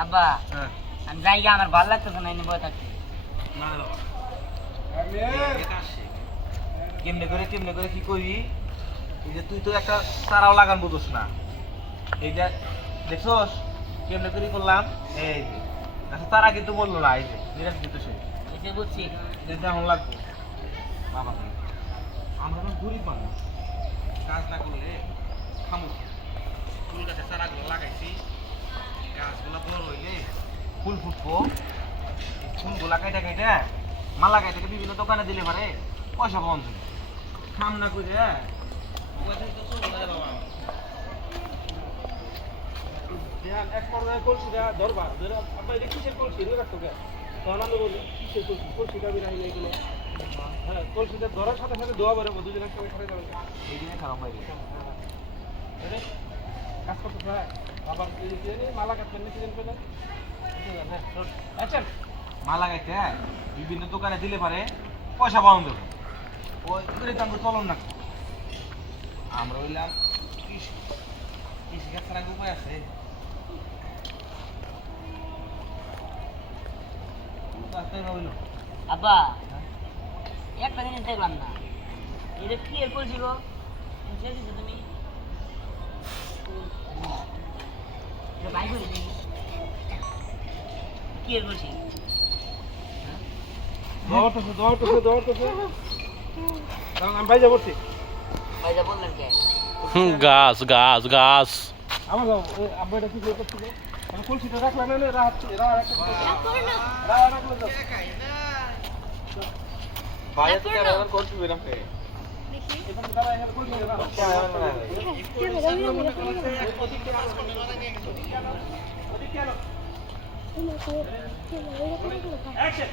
আব্বা হ্যাঁ। আমি যাই গিয়ে আমার ভালো লাগতেছে না এনে বয়ে থাকতে। কেমনে করে কেমনে করে কি করবি এই যে তুই তো একটা তারাও লাগান বুঝোস না। এইটা দেখছোস? কেমনে করে করলাম এই যে। আচ্ছা তারা কিন্তু বলল না এই যে নিরাশ কিন্তু সে। এসে বুঝছি। যেটা এখন লাগবে। বাবা আমরা তো গরিব মানুষ। কাজ না করলে খামো ফুল ফুটবো। ফুলগুলা কাইটা কাইটা মালা কাইটা বিভিন্ন দোকানে দিলে পারে পয়সা পাওয়া যাবে খাম না করে পয়সা তো চলবে না বাবা ধ্যান এক পর্যায়ে কলসি দেয়া ধরবা ধরে আব্বা এটা কিসের কলসি? রে রাখতো কে? তখন আমি বলি কিসের কলসি? কলসি কাবি রাখি এগুলো হ্যাঁ কলসিটা ধরার সাথে সাথে দোয়া বেরোবো দুজনের সঙ্গে খারাপ যাবে। এই দিনে খারাপ হয়ে কাজ করতে হয়? আবার এই যে কি মালা কাটবেন জানবেন মালা গাইতে বিভিন্ন দোকানে দিলে পারে পয়সা পাওয়া যাবে। ওই করে তো আমরা চলন না। আমরা হইলাম কৃষি। কৃষিকাজ ছাড়া উপায় আছে। আব্বা একটা জিনিস দেখলাম না। এটা কি এর কলছি গো তুমি। এটা বাইক করে দেখি কি এর দৌড়তেছে দৌড়তেছে দৌড়তেছে আমি ভাইজা পড়ছি ভাই বললেন কে? গাছ গাছ গাছ। আমার আব্বা এটা কি করে আমি কলসিটা রাখলাম না রাত রাত রাত রাখল বাইরে থেকে আবার করতে বেরাম কে Action!